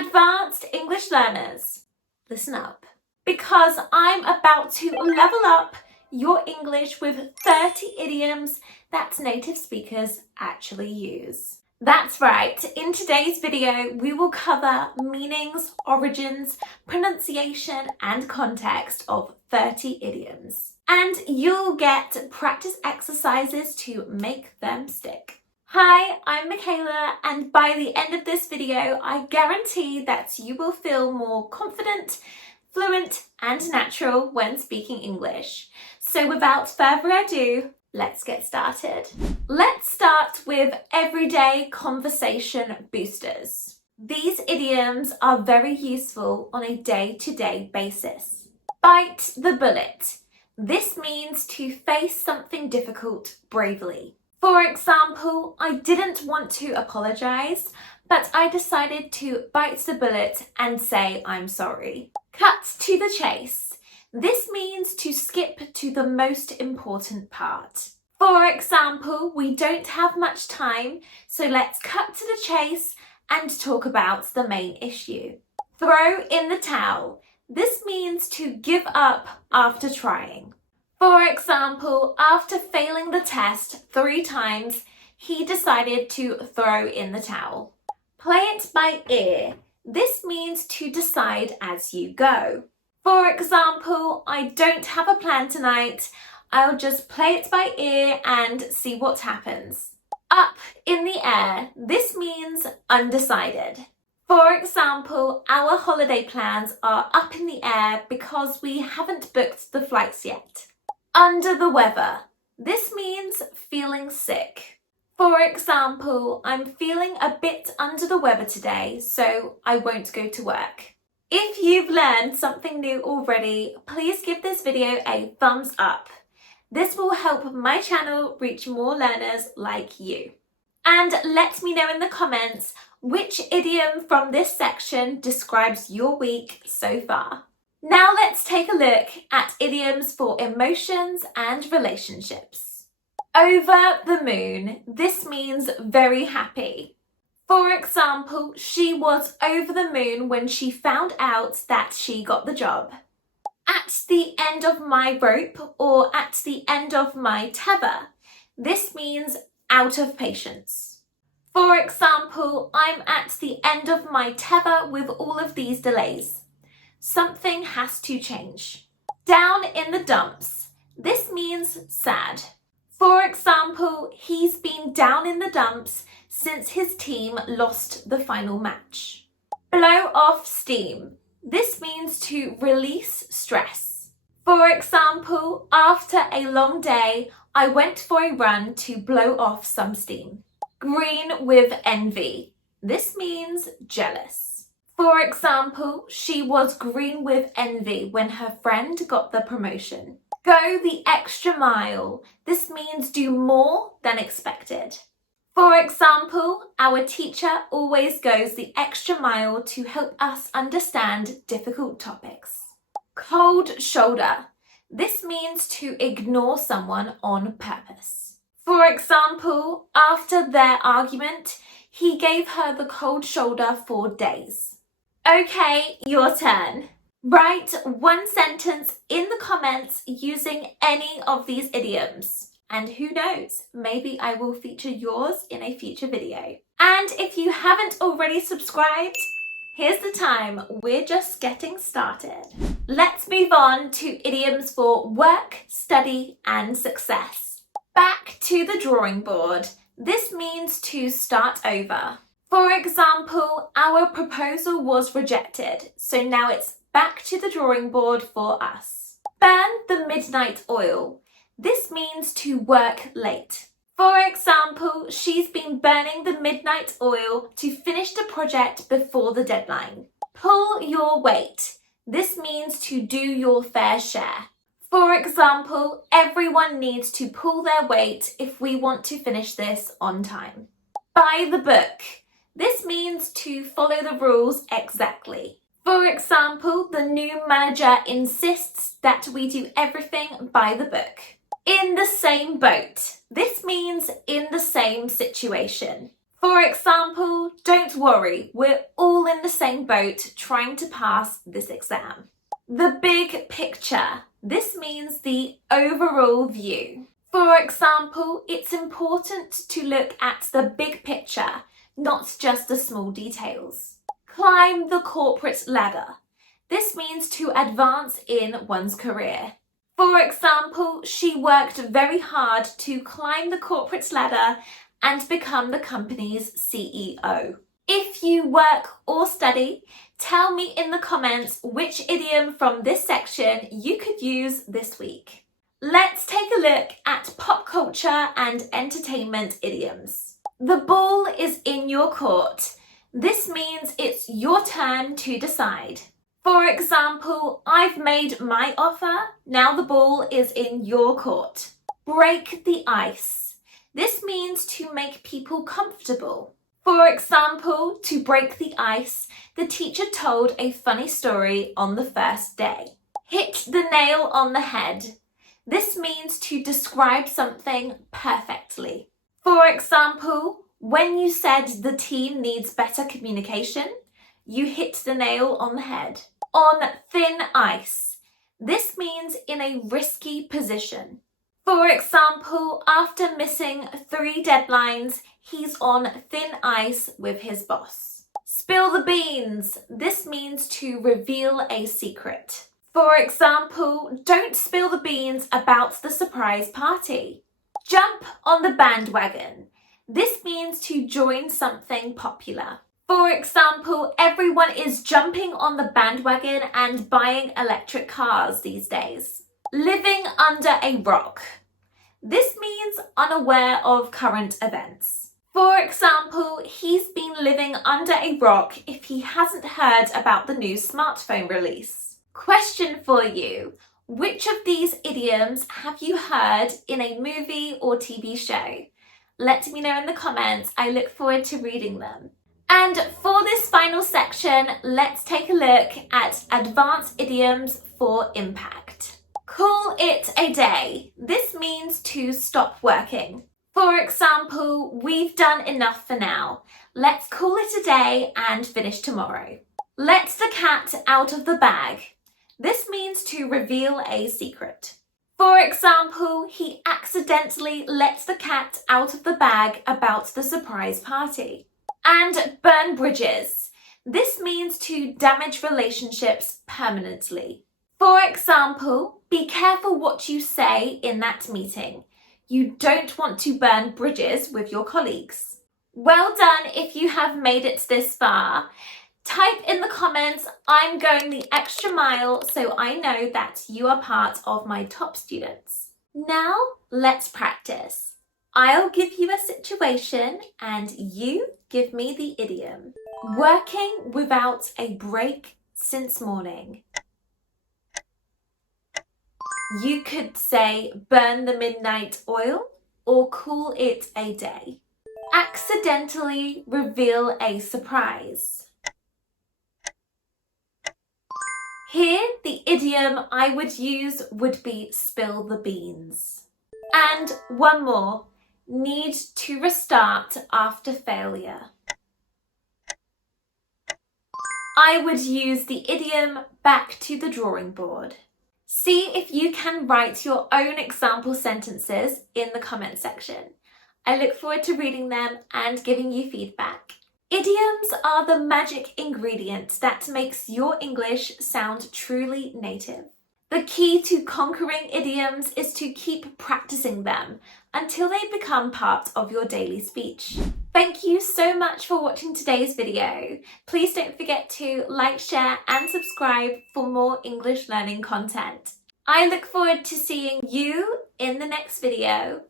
Advanced English learners, listen up, because I'm about to level up your English with 30 idioms that native speakers actually use. That's right, in today's video we will cover meanings, origins, pronunciation and context of 30 idioms. And you'll get practice exercises to make them stick. Hi, I'm Michaela, and by the end of this video, I guarantee that you will feel more confident, fluent, and natural when speaking English. So without further ado, let's get started. Let's start with everyday conversation boosters. These idioms are very useful on a day-to-day basis. Bite the bullet. This means to face something difficult bravely. For example, I didn't want to apologise, but I decided to bite the bullet and say I'm sorry. Cut to the chase. This means to skip to the most important part. For example, we don't have much time, so let's cut to the chase and talk about the main issue. Throw in the towel. This means to give up after trying. For example, after failing the test 3 times, he decided to throw in the towel. Play it by ear. This means to decide as you go. For example, I don't have a plan tonight. I'll just play it by ear and see what happens. Up in the air. This means undecided. For example, our holiday plans are up in the air because we haven't booked the flights yet. Under the weather. This means feeling sick. For example, I'm feeling a bit under the weather today, so I won't go to work. If you've learned something new already, please give this video a thumbs up. This will help my channel reach more learners like you. And let me know in the comments which idiom from this section describes your week so far. Now let's take a look at idioms for emotions and relationships. Over the moon. This means very happy. For example, she was over the moon when she found out that she got the job. At the end of my rope or at the end of my tether. This means out of patience. For example, I'm at the end of my tether with all of these delays. Something has to change. Down in the dumps. This means sad. For example, he's been down in the dumps since his team lost the final match. Blow off steam. This means to release stress. For example, after a long day, I went for a run to blow off some steam. Green with envy. This means jealous. For example, she was green with envy when her friend got the promotion. Go the extra mile. This means do more than expected. For example, our teacher always goes the extra mile to help us understand difficult topics. Cold shoulder. This means to ignore someone on purpose. For example, after their argument, he gave her the cold shoulder for days. Okay, your turn. Write one sentence in the comments using any of these idioms. And who knows, maybe I will feature yours in a future video. And if you haven't already subscribed, here's the time. We're just getting started. Let's move on to idioms for work, study, and success. Back to the drawing board. This means to start over. For example, our proposal was rejected, so now it's back to the drawing board for us. Burn the midnight oil. This means to work late. For example, she's been burning the midnight oil to finish the project before the deadline. Pull your weight. This means to do your fair share. For example, everyone needs to pull their weight if we want to finish this on time. By the book. This means to follow the rules exactly. For example, the new manager insists that we do everything by the book. In the same boat. This means in the same situation. For example, don't worry, we're all in the same boat trying to pass this exam. The big picture. This means the overall view. For example, it's important to look at the big picture, not just the small details. Climb the corporate ladder. This means to advance in one's career. For example, she worked very hard to climb the corporate ladder and become the company's CEO. If you work or study, tell me in the comments which idiom from this section you could use this week. Let's take a look at pop culture and entertainment idioms. The ball is in your court. This means it's your turn to decide. For example, I've made my offer. Now the ball is in your court. Break the ice. This means to make people comfortable. For example, to break the ice, the teacher told a funny story on the first day. Hit the nail on the head. This means to describe something perfectly. For example, when you said the team needs better communication, you hit the nail on the head. On thin ice. This means in a risky position. For example, after missing 3 deadlines, he's on thin ice with his boss. Spill the beans. This means to reveal a secret. For example, don't spill the beans about the surprise party. Jump on the bandwagon. This means to join something popular. For example, everyone is jumping on the bandwagon and buying electric cars these days. Living under a rock. This means unaware of current events. For example, he's been living under a rock if he hasn't heard about the new smartphone release. Question for you. Which of these idioms have you heard in a movie or TV show? Let me know in the comments. I look forward to reading them. And for this final section, let's take a look at advanced idioms for impact. Call it a day. This means to stop working. For example, we've done enough for now. Let's call it a day and finish tomorrow. Let the cat out of the bag. This means to reveal a secret. For example, he accidentally let the cat out of the bag about the surprise party. And burn bridges. This means to damage relationships permanently. For example, be careful what you say in that meeting. You don't want to burn bridges with your colleagues. Well done if you have made it this far. Type in the comments, I'm going the extra mile, so I know that you are part of my top students. Now, let's practice. I'll give you a situation and you give me the idiom. Working without a break since morning. You could say burn the midnight oil or call it a day. Accidentally reveal a surprise. Here, the idiom I would use would be spill the beans. And one more. Need to restart after failure. I would use the idiom back to the drawing board. See if you can write your own example sentences in the comment section. I look forward to reading them and giving you feedback. Idioms are the magic ingredient that makes your English sound truly native. The key to conquering idioms is to keep practicing them until they become part of your daily speech. Thank you so much for watching today's video. Please don't forget to like, share and subscribe for more English learning content. I look forward to seeing you in the next video.